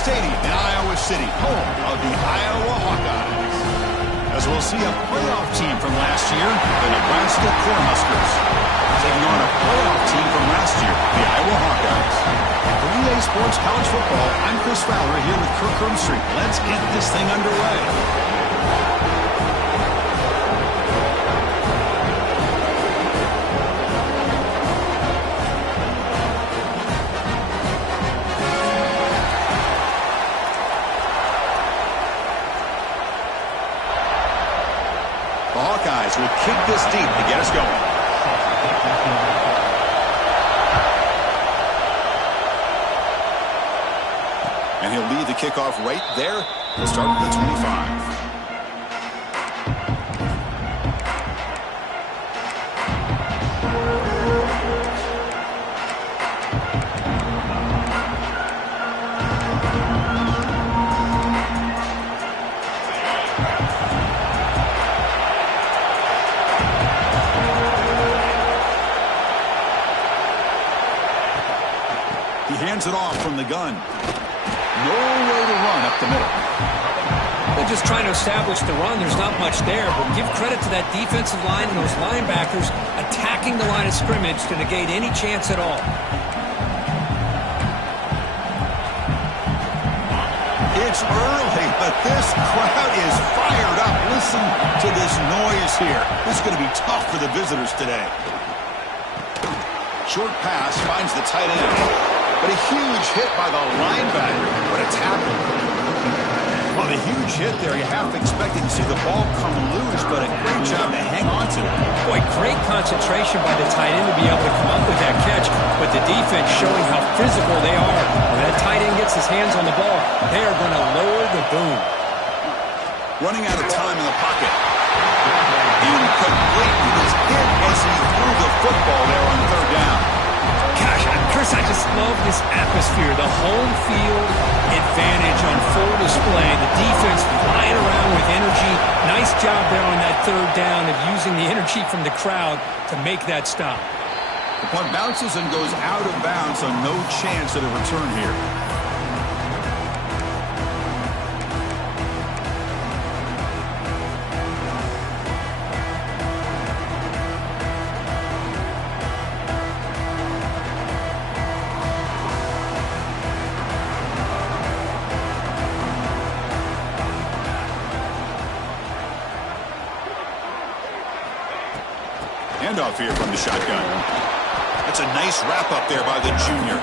Stadium in Iowa City, home of the Iowa Hawkeyes. As we'll see a playoff team from last year, the Nebraska Cornhuskers, taking on a playoff team from last year, the Iowa Hawkeyes. For EA Sports College Football, I'm Chris Fowler here with Kirk Hermstreet. Let's get this thing underway. Will kick this deep to get us going. And he'll lead the kickoff right there. He'll start with the 25. Hands it off from the gun. No way to run up the middle. They're just trying to establish the run. There's not much there, but give credit to that defensive line and those linebackers attacking the line of scrimmage to negate any chance at all. It's early, but this crowd is fired up. Listen to this noise here. This is going to be tough for the visitors today. Short pass finds the tight end. But a huge hit by the linebacker. What a tackle. Well, the huge hit there, you half expected to see the ball come loose, but a great job to hang on to it. Boy, great concentration by the tight end to be able to come up with that catch, but the defense showing how physical they are. When that tight end gets his hands on the ball, they are going to lower the boom. Running out of time in the pocket. Incomplete. He was hit as he threw the football there on third down. Gosh, Chris, I just love this atmosphere. The home field advantage on full display. The defense flying around with energy. Nice job there on that third down of using the energy from the crowd to make that stop. The punt bounces and goes out of bounds, so no chance at a return here. Handoff here from the shotgun. That's a nice wrap-up there by the junior.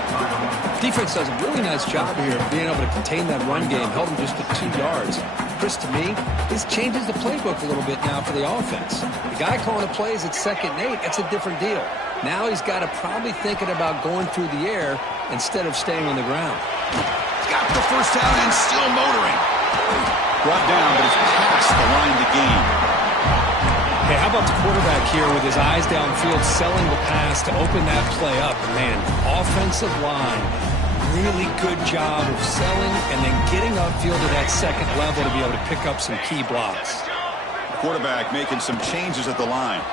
Defense does a really nice job here of being able to contain that run game. Held him just to 2 yards. Chris, to me, this changes the playbook a little bit now for the offense. The guy calling the plays at 2nd and 8, that's a different deal. Now he's got to probably thinking about going through the air instead of staying on the ground. He's got the first down and still motoring. Brought down, but it's past the line to gain. Hey, how about the quarterback here with his eyes downfield, selling the pass to open that play up? Man, offensive line, really good job of selling and then getting upfield to that second level to be able to pick up some key blocks. Quarterback making some changes at the line.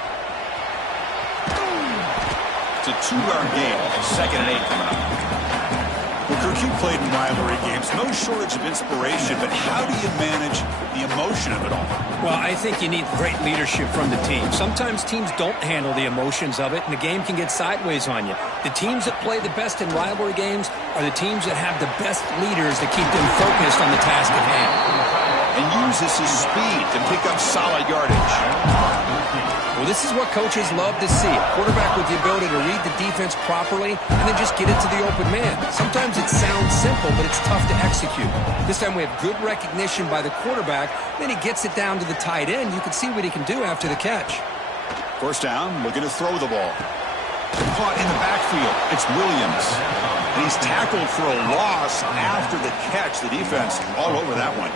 It's a 2-yard gain. 2nd and 8 coming up. Well, Kirk, you played in rivalry games. No shortage of inspiration, but how do you manage the emotion of it all? Well, I think you need great leadership from the team. Sometimes teams don't handle the emotions of it, and the game can get sideways on you. The teams that play the best in rivalry games are the teams that have the best leaders to keep them focused on the task at hand. And uses his speed to pick up solid yardage. Well, this is what coaches love to see. A quarterback with the ability to read the defense properly and then just get it to the open man. Sometimes it sounds simple, but it's tough to execute. This time we have good recognition by the quarterback. Then he gets it down to the tight end. You can see what he can do after the catch. First down, looking to throw the ball. Caught in the backfield. It's Williams. And he's tackled for a loss after the catch. The defense all over that one.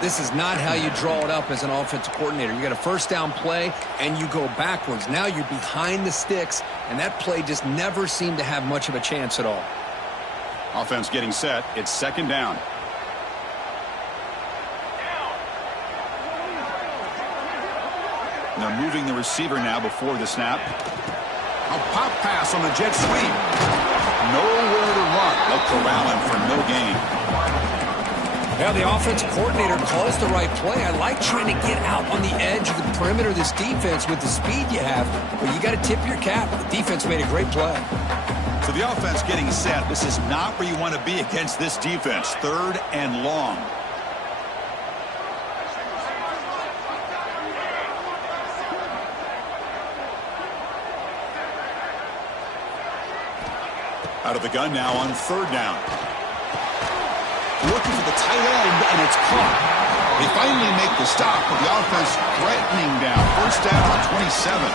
This is not how you draw it up as an offensive coordinator. You got a first down play, and you go backwards. Now you're behind the sticks, and that play just never seemed to have much of a chance at all. Offense getting set. It's 2nd down. They're moving the receiver now before the snap. A pop pass on the jet sweep. Nowhere to run. They'll corral him for no gain. Yeah, the offensive coordinator calls the right play. I like trying to get out on the edge of the perimeter of this defense with the speed you have, but you got to tip your cap. The defense made a great play. So the offense getting set. This is not where you want to be against this defense. 3rd and long. Out of the gun now on 3rd down. Looking for the tight end, and it's caught. They finally make the stop, but the offense threatening down. 1st down on 27.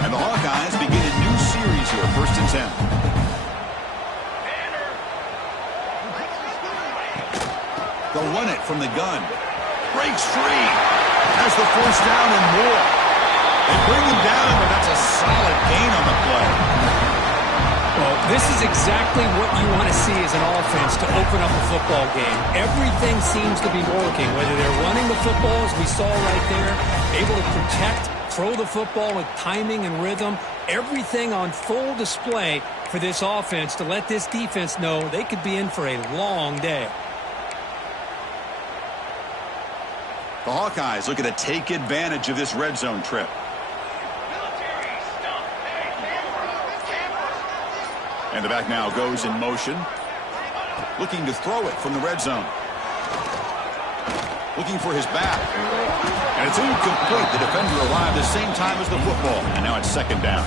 And the Hawkeyes begin a new series here. 1st and 10. They'll run it from the gun. Breaks free. Has the 1st down and more. They bring him down, but that's a solid gain on the play. Well, this is exactly what you want to see as an offense to open up a football game. Everything seems to be working, whether they're running the football, as we saw right there, able to protect, throw the football with timing and rhythm, everything on full display for this offense to let this defense know they could be in for a long day. The Hawkeyes looking to take advantage of this red zone trip. And the back now goes in motion. Looking to throw it from the red zone. Looking for his back. And it's incomplete. The defender arrived the same time as the football. And now it's 2nd down.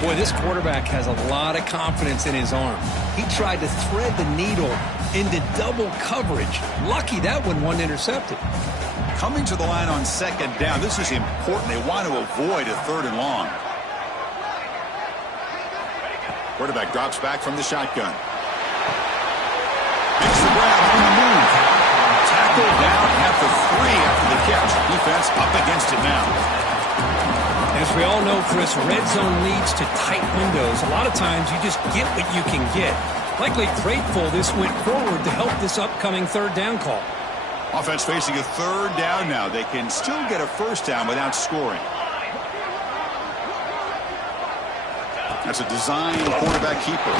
Boy, this quarterback has a lot of confidence in his arm. He tried to thread the needle into double coverage. Lucky that one wasn't intercepted. Coming to the line on 2nd down. This is important. They want to avoid a 3rd and long. Quarterback drops back from the shotgun. Makes the grab on the move. Tackled down at the 3 after the catch. Defense up against it now. As we all know, Chris, red zone leads to tight windows. A lot of times you just get what you can get. Likely grateful this went forward to help this upcoming 3rd down call. Offense facing a 3rd down now. They can still get a 1st down without scoring. That's a design quarterback keeper.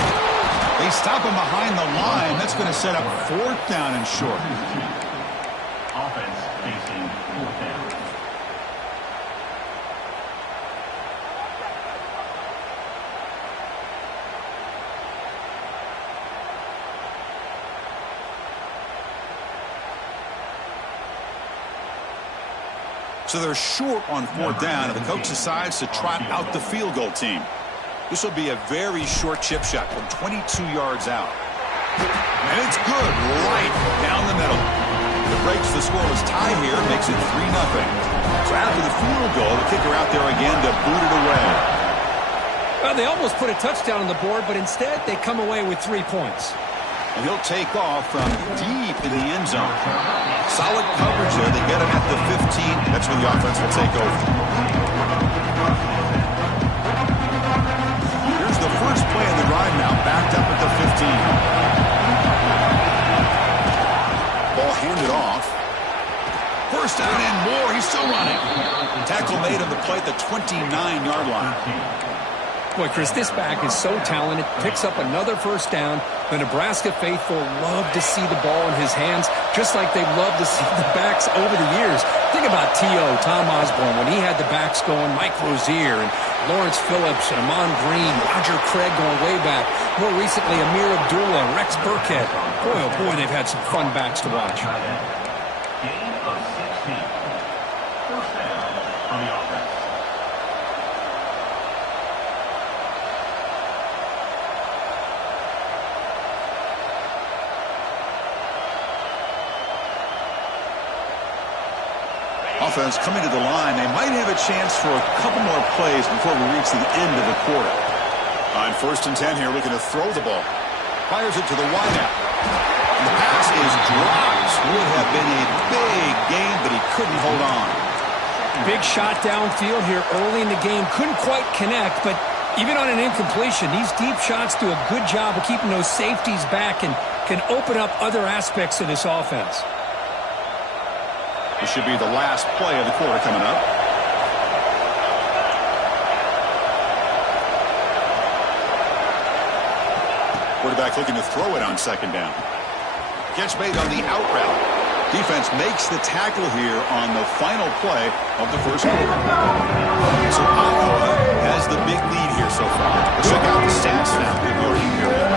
They stop him behind the line. That's going to set up 4th down and short. Offense facing 4th down. So they're short on 4th down, and the coach decides to trot out the field goal team. This will be a very short chip shot from 22 yards out. And it's good right down the middle. It breaks the scoreless tie here, makes it 3-0. So after the field goal, the kicker out there again to boot it away. Well, they almost put a touchdown on the board, but instead they come away with 3 points. And he'll take off from deep in the end zone. Solid coverage there. They get him at the 15. That's when the offense will take over. The first play of the drive now, backed up at the 15. Ball handed off. 1st down and more. He's still running. Tackle made on the play at the 29-yard line. Boy, Chris, this back is so talented. Picks up another 1st down. The Nebraska faithful love to see the ball in his hands, just like they've loved to see the backs over the years. Think about T.O., Tom Osborne, when he had the backs going, Mike Rozier, and Lawrence Phillips, and Amon Green, Roger Craig going way back. More recently, Amir Abdullah, Rex Burkhead. Boy, oh boy, they've had some fun backs to watch. Gain of 16. 1st down on the offense. Offense coming to the line. They might have a chance for a couple more plays before we reach the end of the quarter. On 1st and 10 here, looking to throw the ball. Fires it to the wideout. And the pass is dropped. Would have been a big gain, but he couldn't hold on. Big shot downfield here early in the game. Couldn't quite connect, but even on an incompletion, these deep shots do a good job of keeping those safeties back and can open up other aspects of this offense. This should be the last play of the quarter coming up. Quarterback looking to throw it on second down. Catch made on the out route. Defense makes the tackle here on the final play of the first quarter. So Iowa has the big lead here so far. Let's check out the stats now in the opening period.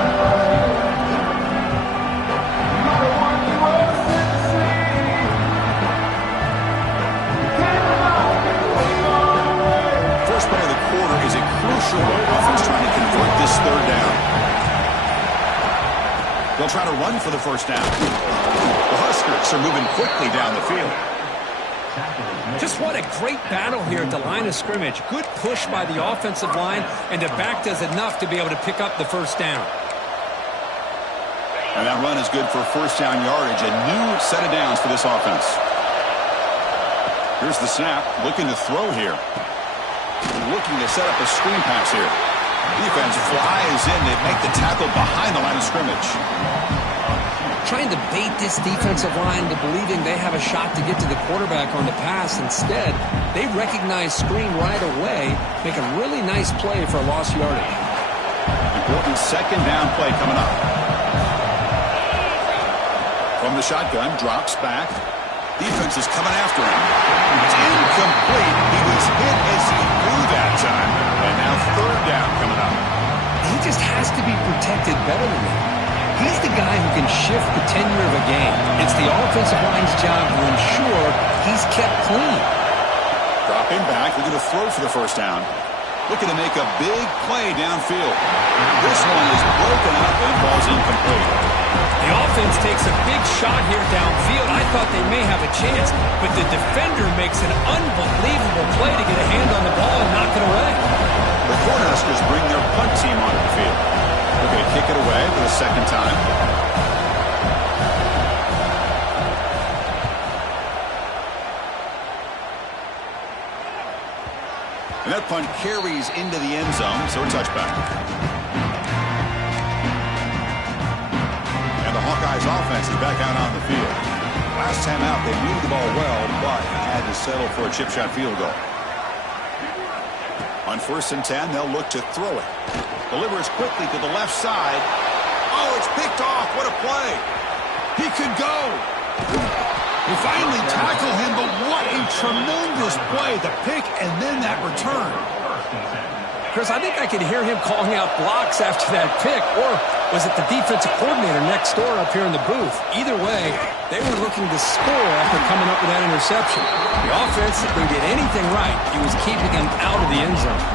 First play of the quarter is a crucial one. Offense trying to convert this third down. They'll try to run for the first down. The Huskers are moving quickly down the field. Just what a great battle here at the line of scrimmage. Good push by the offensive line, and the back does enough to be able to pick up the first down. And that run is good for first down yardage. A new set of downs for this offense. Here's the snap. Looking to throw here. Looking to set up a screen pass here. Defense flies in. They make the tackle behind the line of scrimmage. Trying to bait this defensive line to believing they have a shot to get to the quarterback on the pass. Instead, they recognize screen right away, make a really nice play for a lost yardage. Important second down play coming up. From the shotgun, drops back. Defense is coming after him. It's incomplete. He was hit as he threw that time. And now third down coming up. He just has to be protected better than that. He's the guy who can shift the tenure of a game. It's the offensive line's job to ensure he's kept clean. Dropping back, looking to throw for the first down. Looking to make a big play downfield. This one is broken up and falls incomplete. The offense takes a big shot here downfield. I thought they may have a chance, but the defender makes an unbelievable play to get a hand on the ball and knock it away. The Cornhuskers bring their punt team onto the field. They're going to kick it away for the second time. And that punt carries into the end zone, so a touchback. And the Hawkeyes offense is back out on the field. Last time out, they moved the ball well, but had to settle for a chip shot field goal. On 1st and 10, they'll look to throw it. Delivers quickly to the left side. Oh, it's picked off. What a play. He could go. They finally tackle him, but what a tremendous play. The pick and then that return. Chris, I think I could hear him calling out blocks after that pick, or was it the defensive coordinator next door up here in the booth? Either way, they were looking to score after coming up with that interception. The offense didn't get anything right. He was keeping him out of the end zone.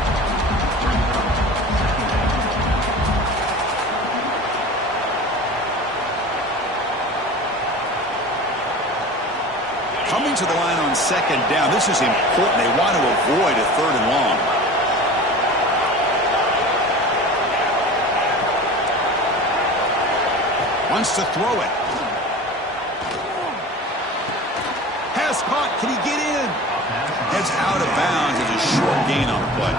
Coming to the line on second down. This is important. They want to avoid a third and long. Wants to throw it. Has caught. Can he get in? Heads out of bounds. It's a short gain on the play.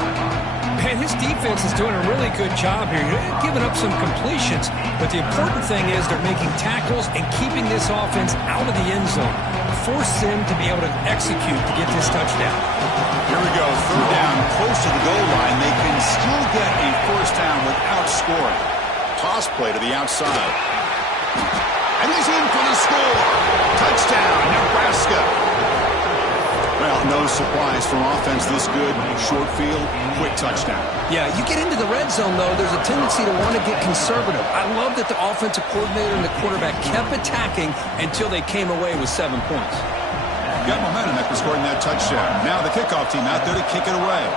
Man, his defense is doing a really good job here. They're giving up some completions, but the important thing is they're making tackles and keeping this offense out of the end zone. Force them to be able to execute to get this touchdown. Here we go. Third down, close to the goal line. They can still get a first down without scoring. Toss play to the outside. And he's in for the score. Touchdown, Nebraska. Well, no surprise from offense this good. Short field, quick touchdown. Yeah, you get into the red zone, though, there's a tendency to want to get conservative. I love that the offensive coordinator and the quarterback kept attacking until they came away with 7 points. Got momentum after scoring that touchdown. Now the kickoff team out there to kick it away.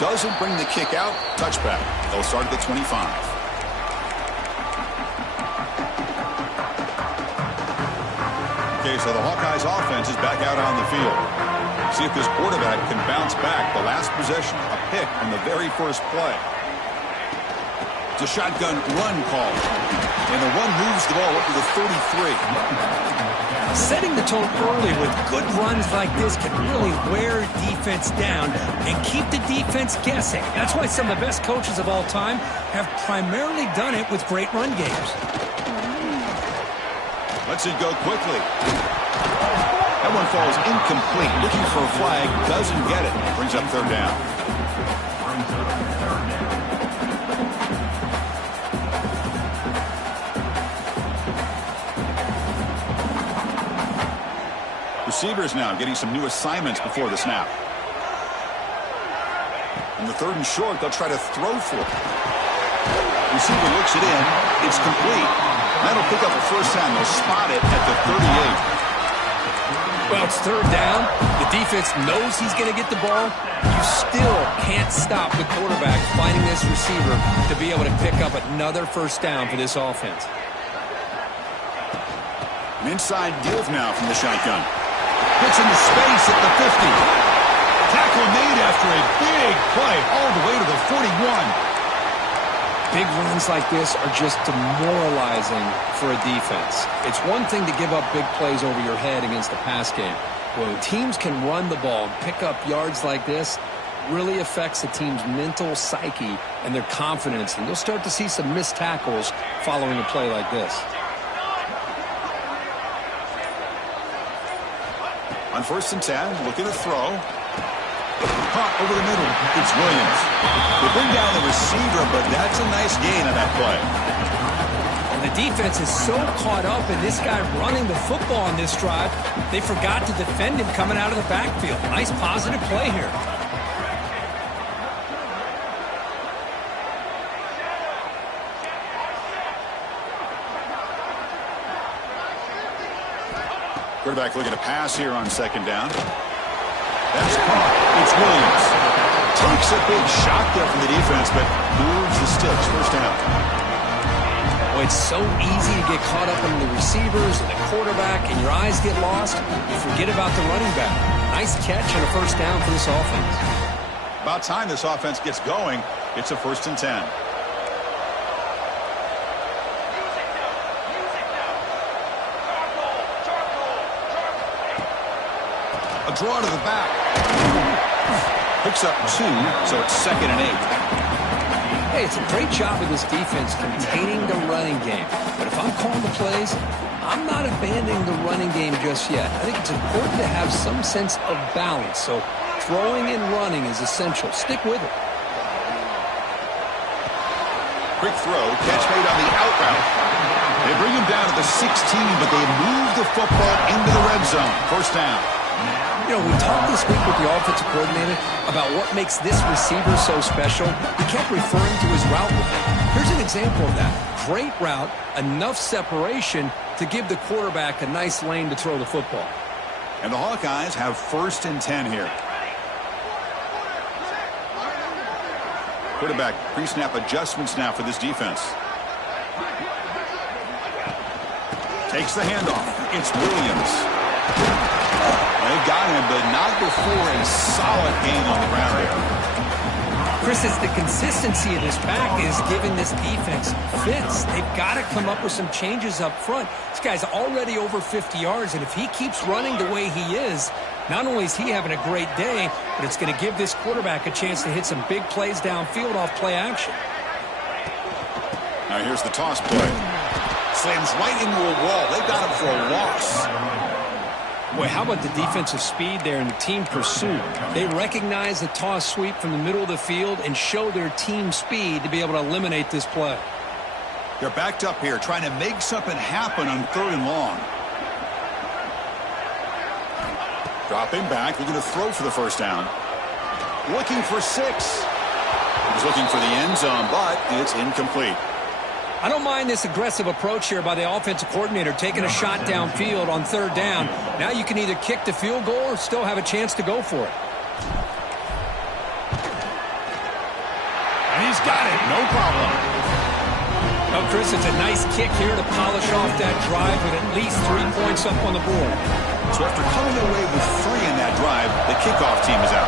Doesn't bring the kick out. Touchback. They'll start at the 25. Okay, so the Hawkeyes offense is back out on the field. See if this quarterback can bounce back. The last possession, a pick on the very first play. It's a shotgun run call. And the run moves the ball up to the 33. Setting the tone early with good runs like this can really wear defense down and keep the defense guessing. That's why some of the best coaches of all time have primarily done it with great run games. Lets it go quickly. That one falls incomplete. Looking for a flag. Doesn't get it. Brings up third down. brings up third down. Receivers now getting some new assignments before the snap. In the 3rd and short, they'll try to throw for it. Receiver looks it in. It's complete. That'll pick up a first down. They'll spot it at the 38. Well, it's 3rd down. The defense knows he's going to get the ball. You still can't stop the quarterback finding this receiver to be able to pick up another first down for this offense. An inside give now from the shotgun. Gets into space at the 50. Tackle made after a big play all the way to the 41. Big runs like this are just demoralizing for a defense. It's one thing to give up big plays over your head against the pass game. When teams can run the ball and pick up yards like this, really affects the team's mental psyche and their confidence. And you'll start to see some missed tackles following a play like this. On 1st and 10, looking to throw. Caught over the middle. It's Williams. They bring down the receiver, but that's a nice gain on that play. And the defense is so caught up in this guy running the football on this drive, they forgot to defend him coming out of the backfield. Nice positive play here. Quarterback looking to pass here on 2nd down. That's caught. It's Williams. Takes a big shot there from the defense, but moves the sticks. First down. Well, it's so easy to get caught up in the receivers and the quarterback, and your eyes get lost. You forget about the running back. Nice catch and a first down for this offense. About time this offense gets going. It's a 1st and 10. A draw to the back. Picks up 2, so it's 2nd and 8. Hey, it's a great job of this defense containing the running game. But if I'm calling the plays, I'm not abandoning the running game just yet. I think it's important to have some sense of balance. So throwing and running is essential. Stick with it. Quick throw. Catch made on the out route. They bring him down to the 16, but they move the football into the red zone. First down. You know, we talked this week with the offensive coordinator about what makes this receiver so special. He kept referring to his route with him. Here's an example of that. Great route, enough separation to give the quarterback a nice lane to throw the football. And the Hawkeyes have 1st and 10 here. Quarterback pre-snap adjustments now for this defense. Takes the handoff. It's Williams. They got him, but not before a solid gain on the ground here. Chris, it's the consistency of this back is giving this defense fits. They've got to come up with some changes up front. This guy's already over 50 yards, and if he keeps running the way he is, not only is he having a great day, but it's going to give this quarterback a chance to hit some big plays downfield off play action. Now here's the toss play. Slams right into a wall. They got him for a loss. Boy, how about the defensive speed there and the team pursuit? They recognize the toss sweep from the middle of the field and show their team speed to be able to eliminate this play. They're backed up here trying to make something happen on 3rd and long. Dropping back. They're going to throw for the first down. Looking for 6. He's looking for the end zone, but it's incomplete. I don't mind this aggressive approach here by the offensive coordinator, taking a shot downfield on 3rd down. Now you can either kick the field goal or still have a chance to go for it. And he's got it. No problem. Well, Chris, it's a nice kick here to polish off that drive with at least 3 points up on the board. So after coming away with 3 in that drive, the kickoff team is out.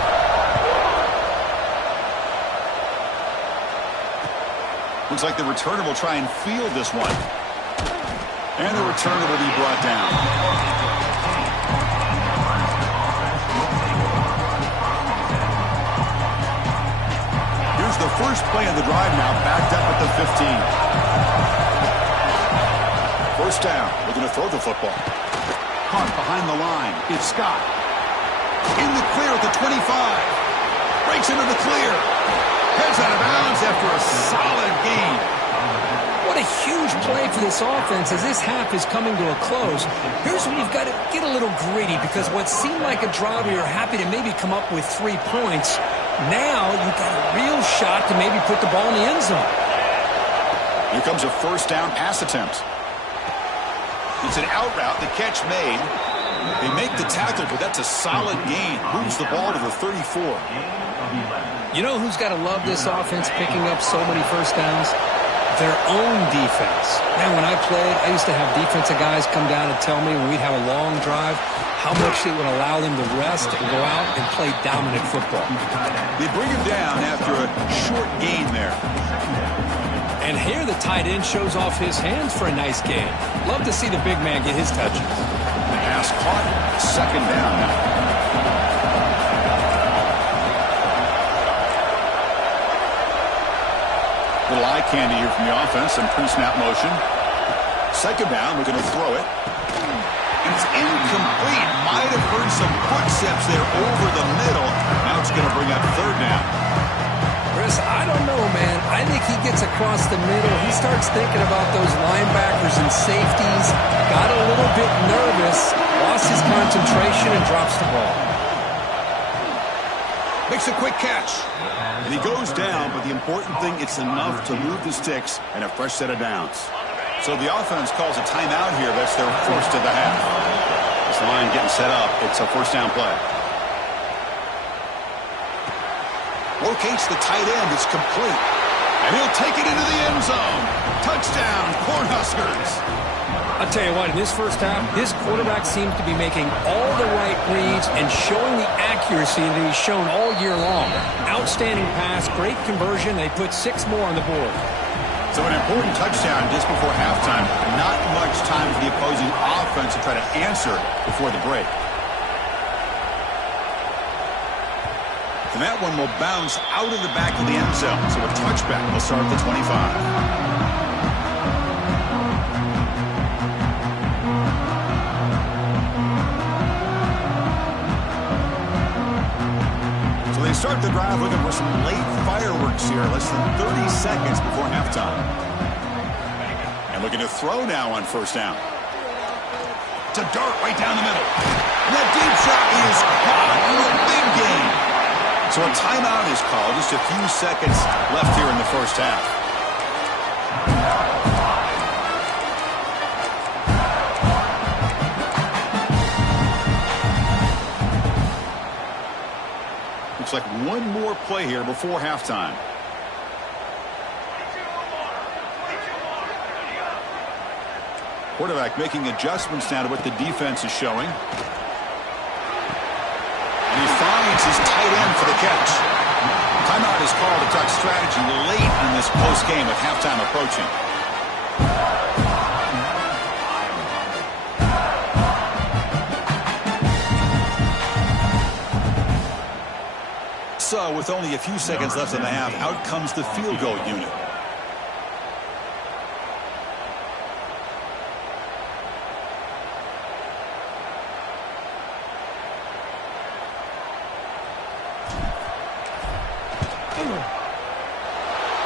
Looks like the returner will try and field this one. And the returner will be brought down. Here's the first play of the drive now, backed up at the 15. First down, looking to throw the football. Caught behind the line. It's Scott. In the clear at the 25. Breaks into the clear. after a solid gain. What a huge play for this offense as this half is coming to a close. Here's where you've got to get a little greedy because what seemed like a drive where you're happy to maybe come up with 3 points, now you've got a real shot to maybe put the ball in the end zone. Here comes a first down pass attempt. It's an out route, the catch made. They make the tackle, but that's a solid gain. Moves the ball to the 34. You know who's got to love this offense picking up so many first downs? Their own defense. Man, when I played, I used to have defensive guys come down and tell me when we'd have a long drive how much it would allow them to rest and go out and play dominant football. They bring him down after a short gain there. And here the tight end shows off his hands for a nice gain. Love to see the big man get his touches. Pass caught, second down now. Little eye candy here from the offense, some pre-snap motion. Second down, we're going to throw it. And it's incomplete. Might have heard some footsteps there over the middle. Now it's going to bring up third down. Chris, I don't know, man. I think he gets across the middle. He starts thinking about those linebackers and safeties. Got a little bit nervous. Lost his concentration and drops the ball. Makes a quick catch. And he goes down, but the important thing, it's enough to move the sticks and a fresh set of downs. So the offense calls a timeout here. That's their first of the half. This line getting set up. It's a first down play. Locates the tight end. It's complete. And he'll take it into the end zone. Touchdown, Cornhuskers. I'll tell you what, in this first half, this quarterback seems to be making all the right reads and showing the accuracy that he's shown all year long. Outstanding pass, great conversion. They put 6 more on the board. So an important touchdown just before halftime. Not much time for the opposing offense to try to answer before the break. And that one will bounce out of the back of the end zone. So a touchback will start at the 25. They start the drive looking for some late fireworks here, less than 30 seconds before halftime. And looking to throw now on first down. It's a dart right down the middle. And that deep shot is caught for a big gain. So a timeout is called. Just a few seconds left here in the first half. Looks like one more play here before halftime. Quarterback making adjustments now to what the defense is showing. And he finds his tight end for the catch. Timeout is called to talk strategy late in this close game with halftime approaching. So, with only a few seconds left in the half, out comes the field goal unit.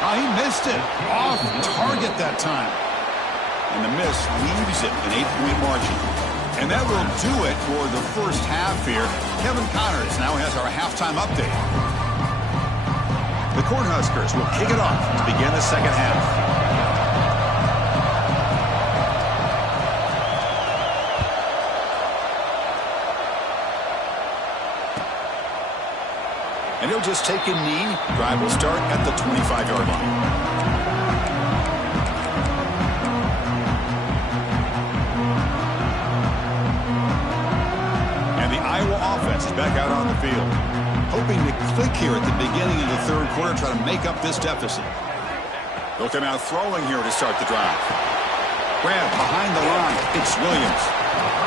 Oh, he missed it. Off target that time. And the miss leaves it an 8-point margin. And that will do it for the first half here. Kevin Connors now has our halftime update. The Cornhuskers will kick it off to begin the second half. And he'll just take a knee. Drive will start at the 25-yard line. Offense is back out on the field. Hoping to click here at the beginning of the third quarter, try to make up this deficit. They'll come out throwing here to start the drive. Grab behind the line. It's Williams.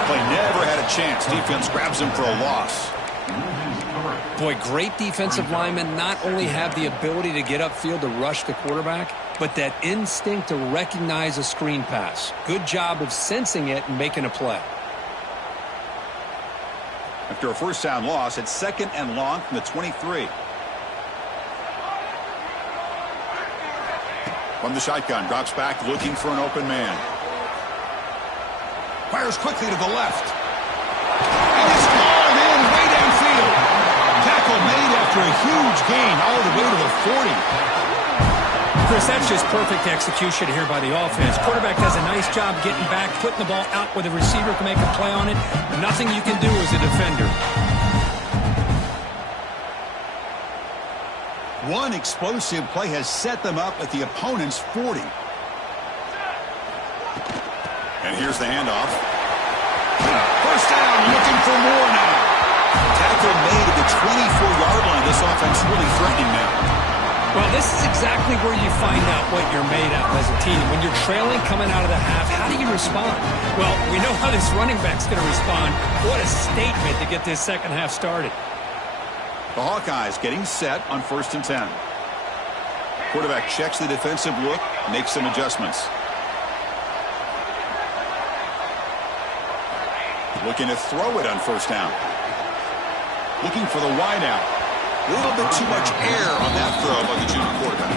Play never had a chance. Defense grabs him for a loss. Boy, great defensive linemen not only have the ability to get upfield to rush the quarterback, but that instinct to recognize a screen pass. Good job of sensing it and making a play. After a first down loss, it's second and long from the 23. From the shotgun, drops back looking for an open man. Fires quickly to the left. And it's hauled in way downfield. Tackle made after a huge gain all the way to the 40. Chris, that's just perfect execution here by the offense. Quarterback does a nice job getting back, putting the ball out where the receiver can make a play on it. Nothing you can do as a defender. One explosive play has set them up at the opponent's 40. And here's the handoff. First down, looking for more now. Tackle made at the 24-yard line. This offense really threatening now. Well, this is exactly where you find out what you're made of as a team. When you're trailing coming out of the half, how do you respond? Well, we know how this running back's going to respond. What a statement to get this second half started. The Hawkeyes getting set on 1st and 10. Quarterback checks the defensive look, makes some adjustments. Looking to throw it on 1st down. Looking for the wideout. A little bit too much air on that throw by the junior quarterback.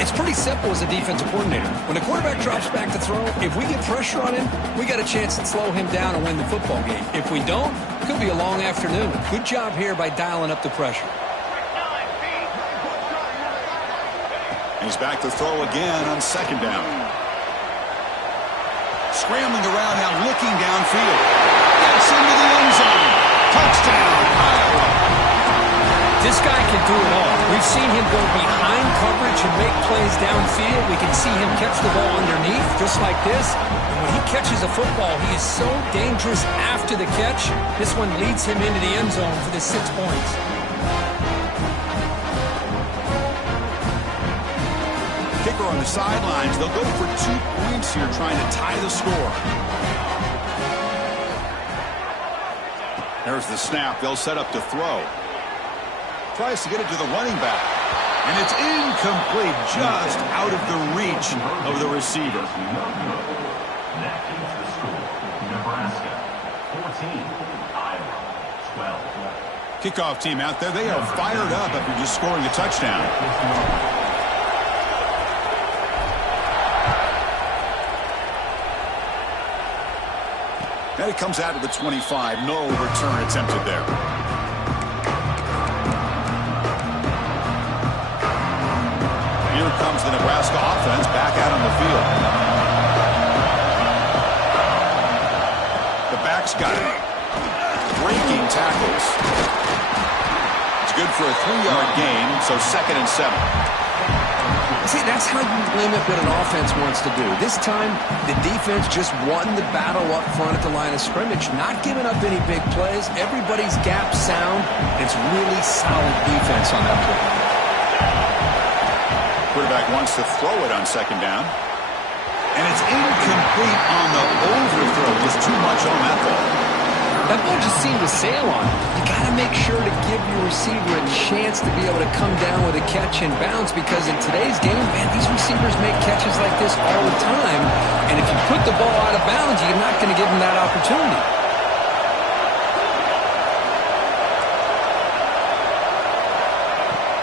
It's pretty simple as a defensive coordinator. When the quarterback drops back to throw, if we get pressure on him, we got a chance to slow him down and win the football game. If we don't, it could be a long afternoon. Good job here by dialing up the pressure. He's back to throw again on 2nd down. Scrambling around now, looking downfield. Gets into the end zone. Touchdown, Iowa. This guy can do it all. We've seen him go behind coverage and make plays downfield. We can see him catch the ball underneath, just like this. And when he catches a football, he is so dangerous after the catch. This one leads him into the end zone for the 6 points. Kicker on the sidelines. They'll go for 2 points here, trying to tie the score. There's the snap. They'll set up to throw. Tries to get it to the running back. And it's incomplete, just out of the reach of the receiver. That is the score. Nebraska 14, Iowa 12. Kickoff team out there. They are fired up after just scoring a touchdown. And it comes out of the 25. No return attempted there. Here comes the Nebraska offense back out on the field. The back's got it. Breaking tackles. It's good for a 3-yard gain, so 2nd and 7. See, that's how you limit what an offense wants to do. This time, the defense just won the battle up front at the line of scrimmage, not giving up any big plays. Everybody's gap sound. It's really solid defense on that play. Quarterback wants to throw it on 2nd down. And it's incomplete on the overthrow. Just too much on that ball. That ball just seemed to sail on it. You got to make sure to give your receiver a chance to be able to come down with a catch and bounce, because in today's game, man, these receivers make catches like this all the time. And if you put the ball out of bounds, you're not going to give them that opportunity.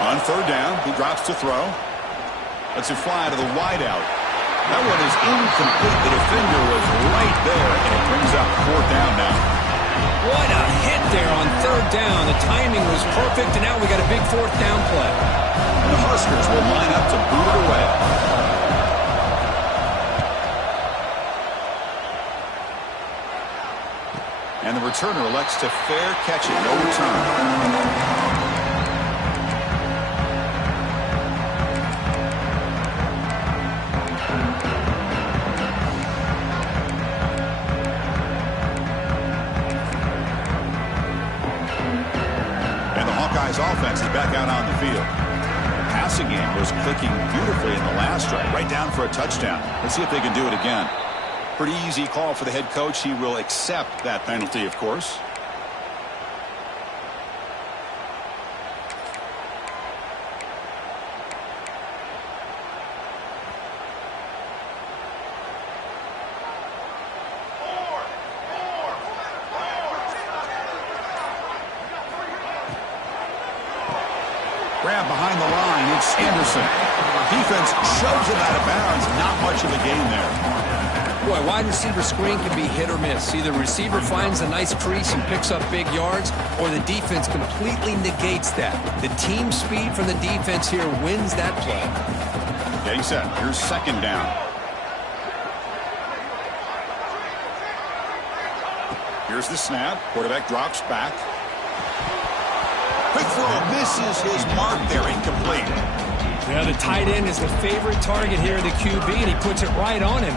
On 3rd down, he drops to throw. Lets it fly to the wideout. That one is incomplete. The defender was right there, and it brings up 4th down now. What a hit there on 3rd down. The timing was perfect, and now we got a big 4th down play. And the Huskers will line up to boot it away. And the returner elects to fair catch it. No return. Offense is back out on the field. The passing game was clicking beautifully in the last drive, right down for a touchdown. Let's see if they can do it again. Pretty easy call for the head coach. He will accept that penalty, of course. Grab behind the line. It's Anderson. Defense shoves it out of bounds. Not much of a gain there. Boy, wide receiver screen can be hit or miss. Either the receiver finds a nice crease and picks up big yards, or the defense completely negates that. The team speed from the defense here wins that play. Getting set. Here's second down. Here's the snap. Quarterback drops back. Quick throw. Misses his mark there. Incomplete. Yeah, the tight end is the favorite target here of the QB, and he puts it right on him.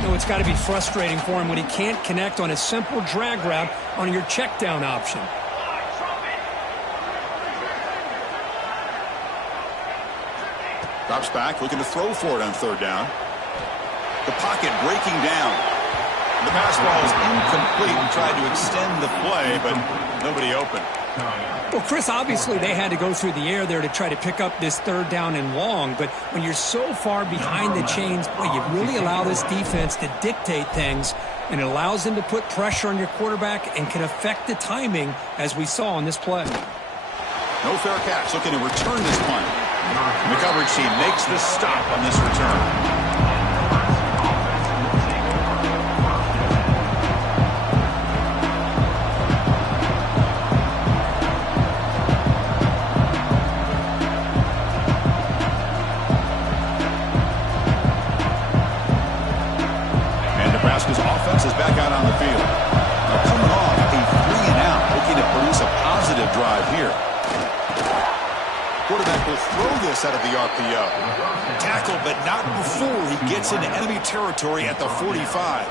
You know, it's got to be frustrating for him when he can't connect on a simple drag route on your check down option. Drops back, looking to throw for it on third down. The pocket breaking down. The pass ball is incomplete. We tried to extend the play, but nobody open. Well, Chris, obviously they had to go through the air there to try to pick up this third down and long, but when you're so far behind the chains, boy, you really allow this defense to dictate things, and it allows them to put pressure on your quarterback and can affect the timing, as we saw on this play. No fair catch, looking to return this punt. And the coverage team makes the stop on this return. Nebraska's offense is back out on the field. Now coming off a 3-and-out, looking to produce a positive drive here. Quarterback will throw this out of the RPO. Tackle, but not before he gets into enemy territory at the 45.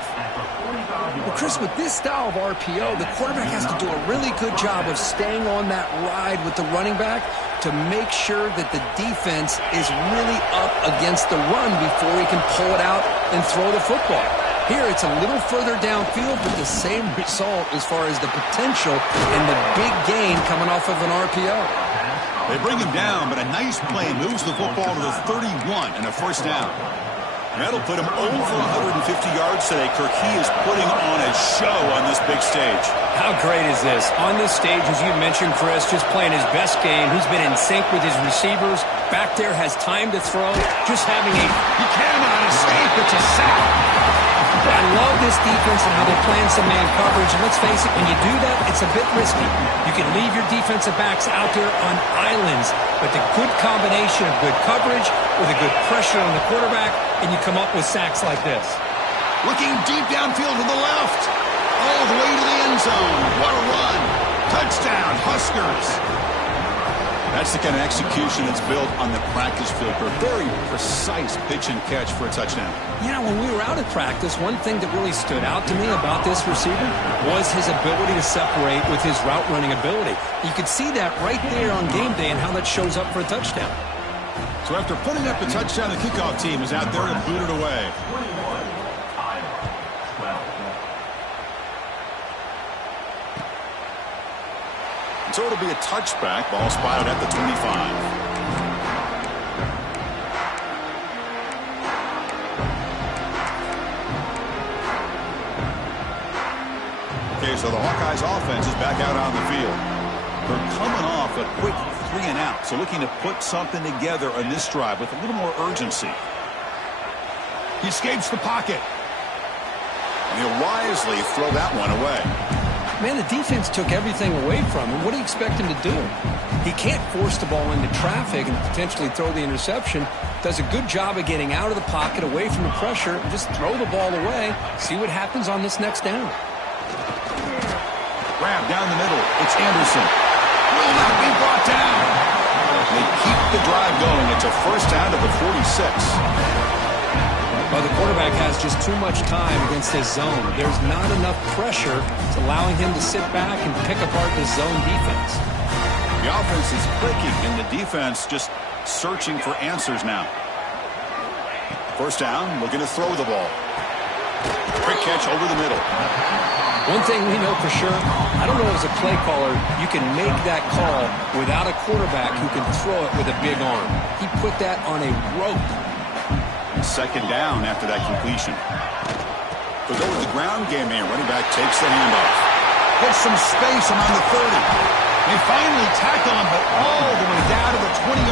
Well, Chris, with this style of RPO, the quarterback has to do a really good job of staying on that ride with the running back to make sure that the defense is really up against the run before he can pull it out and throw the football. Here, it's a little further downfield, but the same result as far as the potential and the big gain coming off of an RPO. They bring him down, but a nice play moves the football to the 31 and a first down. And that'll put him over 150 yards today. Kirk, he is putting on a show on this big stage. How great is this? On this stage, as you mentioned, Chris, just playing his best game. He's been in sync with his receivers. Back there has time to throw. Just having a... He cannot escape. It's a sack. I love this defense and how they're playing some man coverage. And let's face it, when you do that, it's a bit risky. You can leave your defensive backs out there on islands, but the good combination of good coverage with a good pressure on the quarterback, and you come up with sacks like this. Looking deep downfield to the left. All the way to the end zone. What a run. Touchdown, Huskers. That's the kind of execution that's built on the practice field for a very precise pitch and catch for a touchdown. Yeah, when we were out at practice, one thing that really stood out to me about this receiver was his ability to separate with his route running ability. You could see that right there on game day and how that shows up for a touchdown. So after putting up a touchdown, the kickoff team is out there to boot it away. So it'll be a touchback. Ball spotted at the 25. Okay, so the Hawkeyes offense is back out on the field. They're coming off a quick 3-and-out, so looking to put something together on this drive with a little more urgency. He escapes the pocket. And he'll wisely throw that one away. Man, the defense took everything away from him. What do you expect him to do? He can't force the ball into traffic and potentially throw the interception. Does a good job of getting out of the pocket, away from the pressure, and just throw the ball away. See what happens on this next down. Grab down the middle. It's Anderson. Will not be brought down. They keep the drive going. It's a first down to the 46. Well, the quarterback has just too much time against this zone. There's not enough pressure. It's allowing him to sit back and pick apart this zone defense. The offense is clicking, and the defense just searching for answers now. First down, looking to throw the ball. Quick catch over the middle. One thing we know for sure, I don't know as a play caller, you can make that call without a quarterback who can throw it with a big arm. He put that on a rope. Second down after that completion. They'll go with the ground game here. Running back takes the handoff. Gets some space around the 30. They finally tackle him, but all the way down to the 28.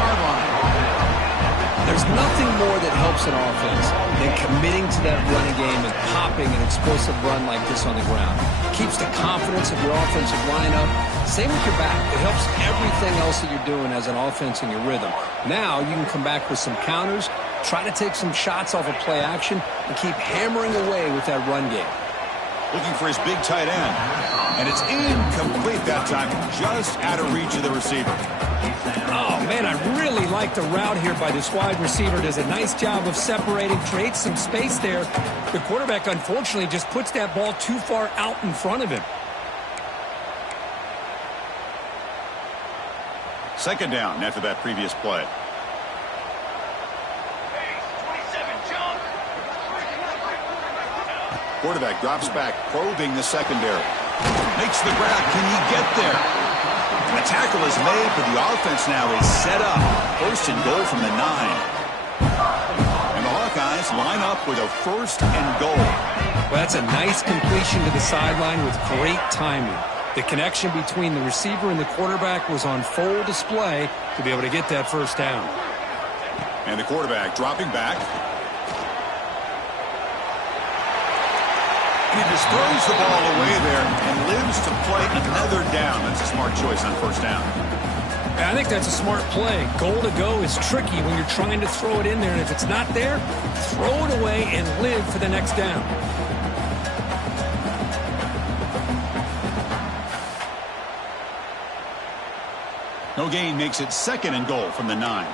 more that helps an offense than committing to that running game and popping an explosive run like this on the ground. Keeps the confidence of your offensive lineup. Same with your back. It helps everything else that you're doing as an offense in your rhythm. Now you can come back with some counters, try to take some shots off of play action, and keep hammering away with that run game. Looking for his big tight end. And it's incomplete that time, just out of reach of the receiver. Oh, man, I really like the route here by this wide receiver. Does a nice job of separating, creates some space there. The quarterback, unfortunately, just puts that ball too far out in front of him. Second down after that previous play. Quarterback drops back, probing the secondary. Makes the grab. Can he get there? A tackle is made, but the offense now is set up. First and goal from the 9. And the Hawkeyes line up with a first and goal. Well, that's a nice completion to the sideline with great timing. The connection between the receiver and the quarterback was on full display to be able to get that first down. And the quarterback dropping back. He just throws the ball away there and lives to play another down. That's a smart choice on first down. I think that's a smart play. Goal to go is tricky when you're trying to throw it in there, and if it's not there, throw it away and live for the next down. No gain makes it second and goal from the 9.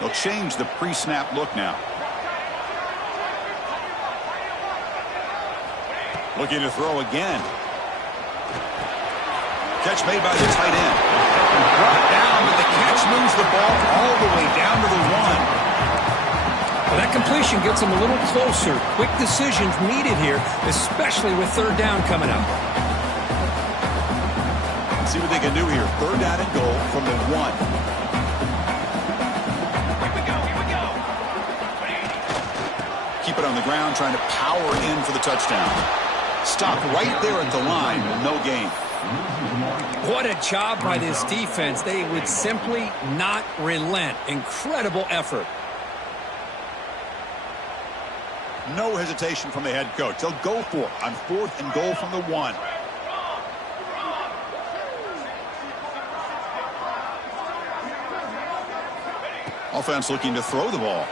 They'll change the pre-snap look now. Looking to throw again. Catch made by the tight end. Brought down, but the catch moves the ball all the way down to the 1. Well, that completion gets them a little closer. Quick decisions needed here, especially with third down coming up. Let's see what they can do here. Third down and goal from the 1. Here we go. Keep it on the ground, trying to power in for the touchdown. Stopped right there at the line. No gain. What a job by this defense. They would simply not relent. Incredible effort. No hesitation from the head coach. They'll go for it on fourth and goal from the 1. Offense looking to throw the ball.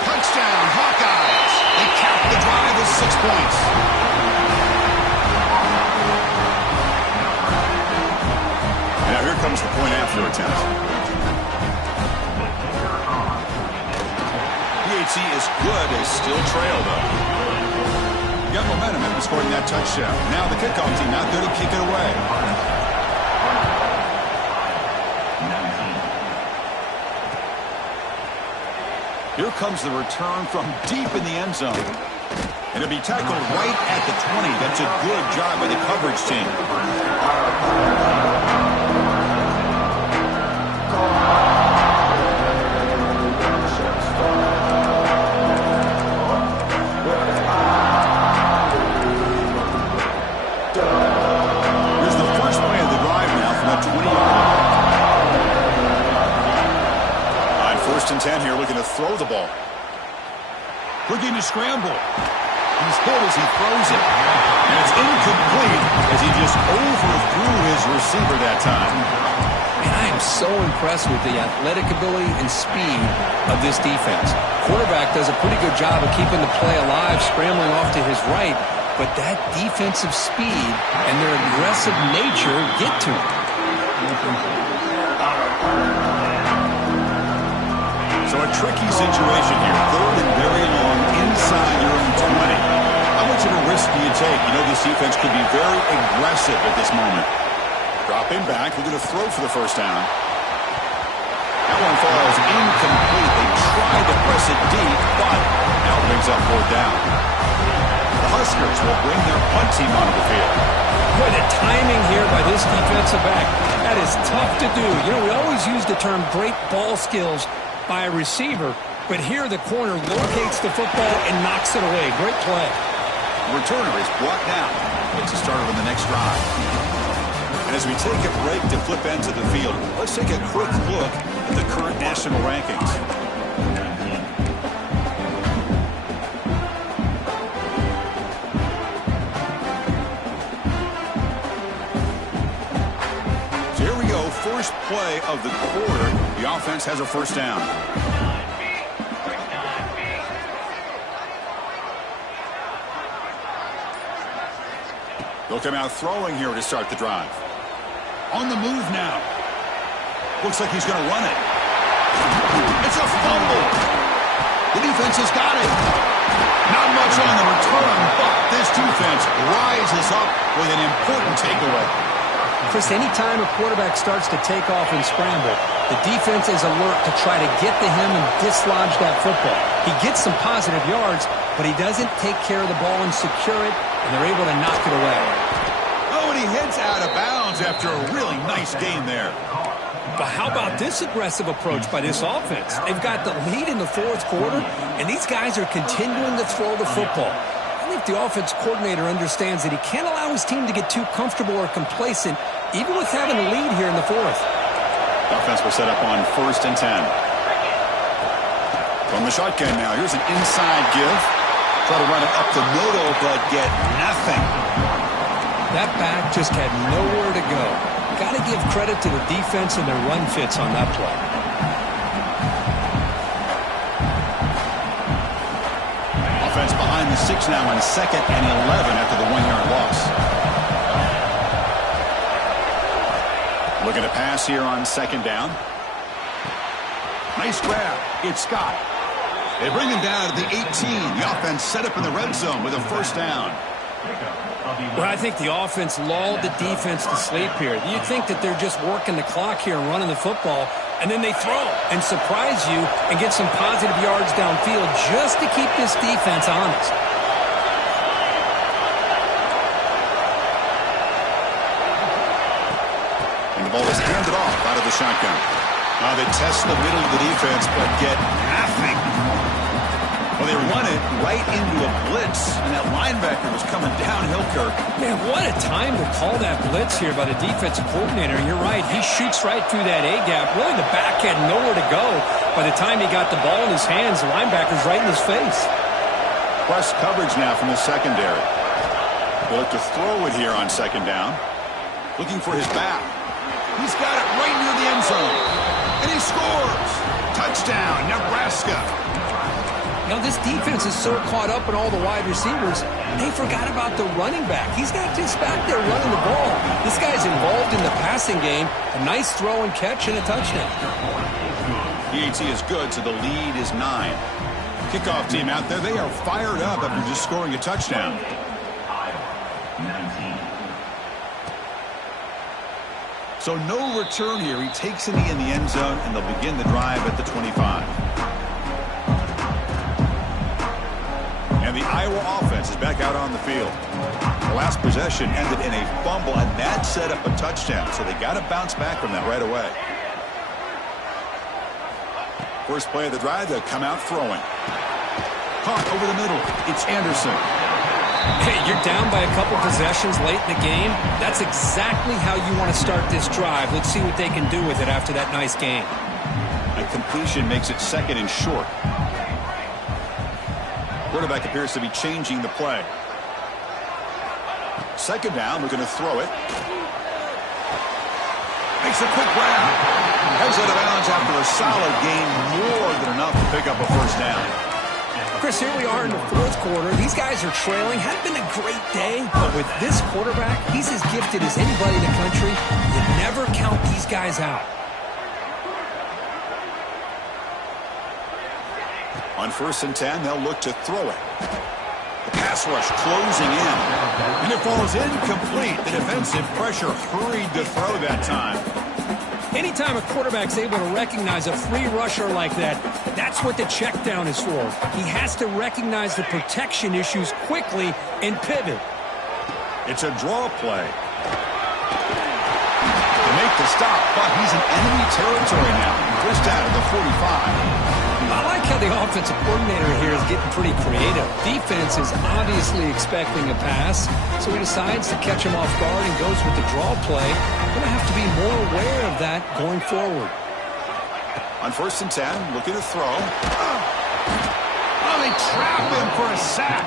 Touchdown, Hawkeyes. They cap the drive with 6 points. Now here comes the point after attempt. PHC is good. They still trail, though. Got momentum after scoring that touchdown. Now the kickoff team out there to kick it away. Here comes the return from deep in the end zone. And it'll be tackled right at the 20. That's a good job by the coverage team. Here's the first play of the drive now from that 20-yard line. First and 10 here, looking to throw the ball. Looking to scramble. He's hit as he throws it. And it's incomplete as he just overthrew his receiver that time. And I am so impressed with the athletic ability and speed of this defense. Quarterback does a pretty good job of keeping the play alive, scrambling off to his right. But that defensive speed and their aggressive nature get to him. So a tricky situation here. Third and very long inside your own 20. How much of a risk do you take? You know this defense could be very aggressive at this moment. Dropping back. We're going to throw for the first down. That one falls incomplete. They tried to press it deep, but now it brings up fourth down. The Huskers will bring their punt team onto the field. Boy, the timing here by this defensive back, that is tough to do. You know, we always use the term great ball skills by a receiver, but here the corner locates the football and knocks it away. Great play. The returner is brought down. Gets us started on the next drive. And as we take a break to flip into the field, let's take a quick look at the current national rankings. So here we go, first play of the quarter. The offense has a first down. They'll come out throwing here to start the drive. On the move now. Looks like he's going to run it. It's a fumble. The defense has got it. Not much on the return, but this defense rises up with an important takeaway. Chris, anytime a quarterback starts to take off and scramble, the defense is alert to try to get to him and dislodge that football. He gets some positive yards, but he doesn't take care of the ball and secure it, and they're able to knock it away. Oh, and he heads out of bounds after a really nice gain there. But how about this aggressive approach by this offense? They've got the lead in the fourth quarter, and these guys are continuing to throw the football. I think the offense coordinator understands that he can't allow his team to get too comfortable or complacent, even with having a lead here in the fourth. The offense will set up on 1st and 10. From the shotgun now, here's an inside give. Try to run it up the middle, but get nothing. That back just had nowhere to go. Got to give credit to the defense and their run fits on that play. Offense behind the 6 now on 2nd and 11 after the 1-yard loss. Looking to pass here on 2nd down. Nice grab. It's Scott. They bring him down to the 18. The offense set up in the red zone with a first down. Well, I think the offense lulled the defense to sleep here. You think that they're just working the clock here and running the football, and then they throw and surprise you and get some positive yards downfield just to keep this defense honest. And the ball is handed off out of the shotgun. Now they test the middle of the defense, but get nothing. Well, they run it right into a blitz, and that linebacker was coming downhill, Kirk. Man, what a time to call that blitz here by the defensive coordinator. And you're right, he shoots right through that A-gap. Really, the back had nowhere to go. By the time he got the ball in his hands, the linebacker's right in his face. Plus coverage now from the secondary. They look to throw it here on 2nd down. Looking for his back. He's got it right near the end zone. And he scores. Touchdown, Nebraska. Now, this defense is so caught up in all the wide receivers, they forgot about the running back. He's not just back there running the ball. This guy's involved in the passing game. A nice throw and catch and a touchdown. PAT is good, so the lead is 9. Kickoff team out there, they are fired up after just scoring a touchdown. So no return here. He takes a knee in the end zone, and they'll begin the drive at the 25. And the Iowa offense is back out on the field. The last possession ended in a fumble, and that set up a touchdown. So they got to bounce back from that right away. First play of the drive, they'll come out throwing. Caught over the middle. It's Anderson. Hey, you're down by a couple possessions late in the game. That's exactly how you want to start this drive. Let's see what they can do with it after that nice game. A completion makes it 2nd and short. Quarterback appears to be changing the play. 2nd down, we're going to throw it. Makes a quick grab. Heads out of bounds after a solid gain, more than enough to pick up a first down. Chris, here we are in the fourth quarter. These guys are trailing. Hadn't been a great day, but with this quarterback, he's as gifted as anybody in the country. You never count these guys out. On 1st and 10, they'll look to throw it. The pass rush closing in. And it falls incomplete. The defensive pressure hurried to throw that time. Anytime a quarterback's able to recognize a free rusher like that, that's what the check down is for. He has to recognize the protection issues quickly and pivot. It's a draw play. To make the stop, but he's in enemy territory now. First down at the 45. I like how the offensive coordinator here is getting pretty creative. Defense is obviously expecting a pass, so he decides to catch him off guard and goes with the draw play. Going to have to be more aware of that going forward. On 1st and 10, looking to throw. Oh, they trap him for a sack.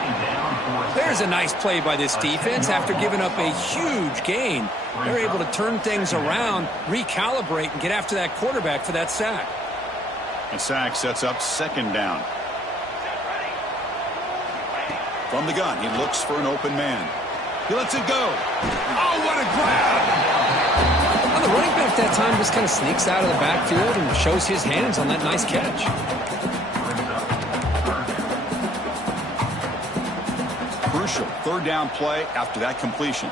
There's a nice play by this defense. After giving up a huge gain, they're able to turn things around, recalibrate, and get after that quarterback for that sack. A sack sets up 2nd down. From the gun, he looks for an open man. He lets it go. Oh, what a grab! Well, the running back that time just kind of sneaks out of the backfield and shows his hands on that nice catch. Crucial 3rd down play after that completion.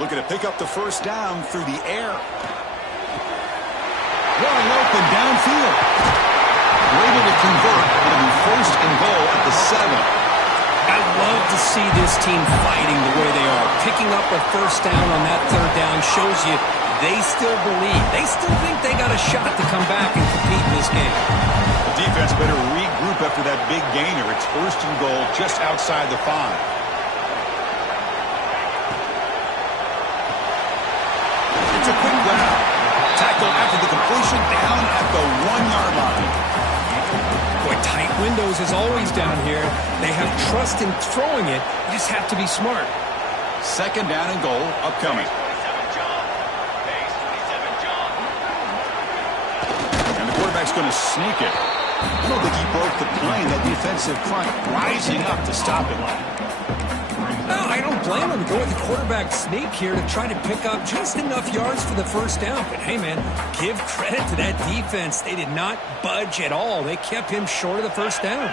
Looking to pick up the 1st down through the air. Wide open downfield. We're able to convert. It'll be 1st and goal at the 7. I love to see this team fighting the way they are. Picking up a 1st down on that 3rd down shows you they still believe. They still think they got a shot to come back and compete in this game. The defense better regroup after that big gainer. It's 1st and goal just outside the 5. It's a quick grab. Tackle after the completion down at the 1-yard line. Boy, tight windows as always down here. They have trust in throwing it. You just have to be smart. 2nd down and goal upcoming. And the quarterback's going to sneak it. I don't think he broke the plane. That defensive front rising up to stop it. No, I don't blame him. Go with the quarterback sneak here to try to pick up just enough yards for the 1st down. But, hey, man, give credit to that defense. They did not budge at all. They kept him short of the 1st down.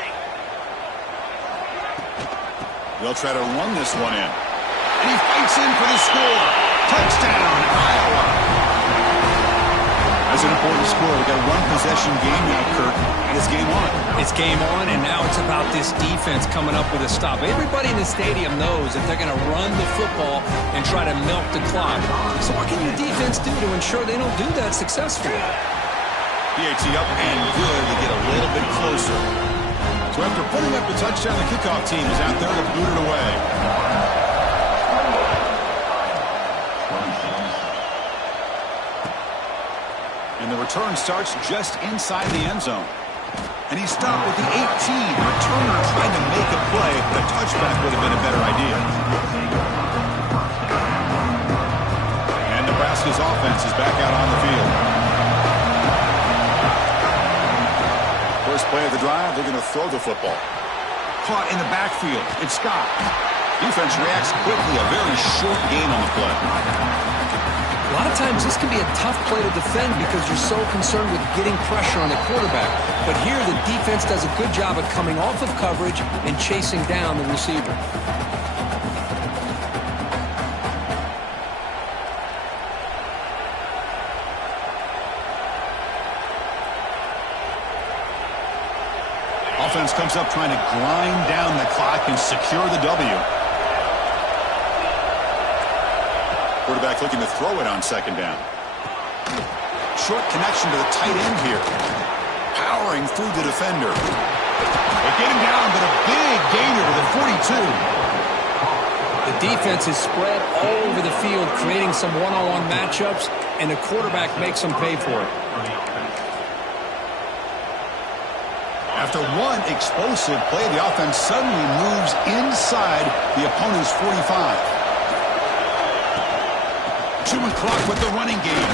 They'll try to run this one in. And he fights in for the score. Touchdown, Iowa. That's an important score. We've got a 1-possession game now, Kirk. And it's game on. It's game on, and now it's about this defense coming up with a stop. Everybody in the stadium knows that they're going to run the football and try to milk the clock. So what can your defense do to ensure they don't do that successfully? PAT up and good to get a little bit closer. So after putting up the touchdown, the kickoff team is out there to boot it away. And the return starts just inside the end zone. And he stopped with the 18. Returner tried to make a play, but a touchback would have been a better idea. And Nebraska's offense is back out on the field. First play of the drive, they're going to throw the football. Caught in the backfield. It's Scott. Defense reacts quickly. A very short gain on the play. A lot of times this can be a tough play to defend because you're so concerned with getting pressure on the quarterback. But here the defense does a good job of coming off of coverage and chasing down the receiver. Offense comes up trying to grind down the clock and secure the W. Quarterback looking to throw it on 2nd down. Short connection to the tight end here. Powering through the defender. They get him down, but a big gainer to the 42. The defense is spread all over the field, creating some one-on-one matchups, and the quarterback makes them pay for it. After one explosive play, the offense suddenly moves inside the opponent's 45. Chewing clock with the running game.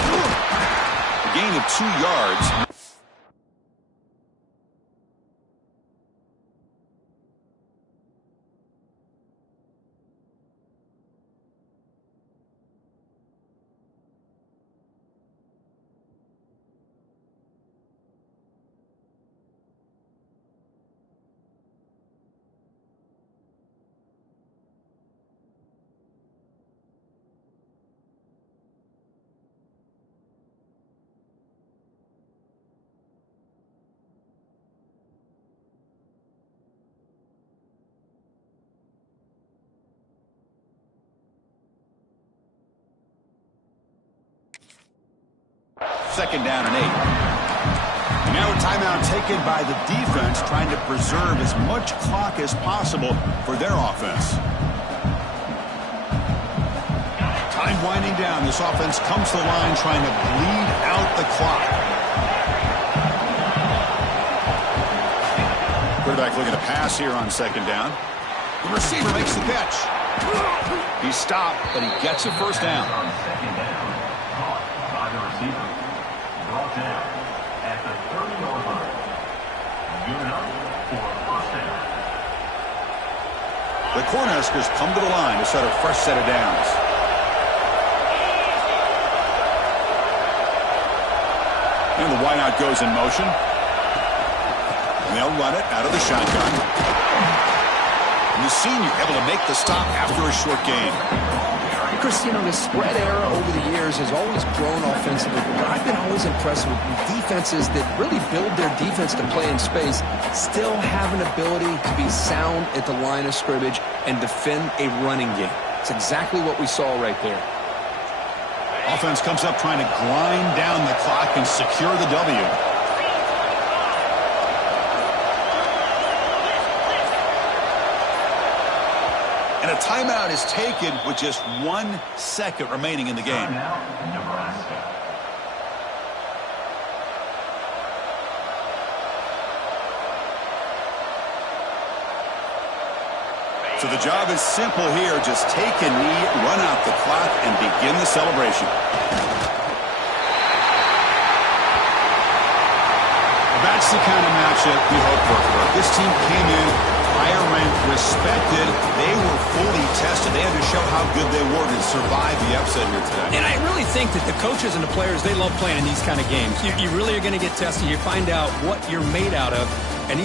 A gain of 2 yards. Second down and 8. And now a timeout taken by the defense, trying to preserve as much clock as possible for their offense. winding down. This offense comes to the line trying to bleed out the clock. Quarterback looking to pass here on second down. The receiver makes the catch. He's stopped, but he gets a first down. On second down, caught by the receiver. Brought down at the 30-yard line. Good enough for a first down. The Cornhuskers come to the line to set a fresh set of downs. And the wideout goes in motion. And they'll run it out of the shotgun. And the senior able to make the stop after a short gain. Chris, you know, the spread era over the years has always grown offensively, but I've been always impressed with defenses that really build their defense to play in space, still have an ability to be sound at the line of scrimmage and defend a running game. It's exactly what we saw right there. Offense comes up trying to grind down the clock and secure the W. And a timeout is taken with just 1 second remaining in the game. Timeout, Nebraska. So the job is simple here. Just take a knee, run out the clock, and begin the celebration. That's the kind of matchup we hope for. This team came in higher ranked, respected. They were fully tested. They had to show how good they were to survive the upset here today. And I really think that the coaches and the players, they love playing in these kind of games. You really are going to get tested. You find out what you're made out of. And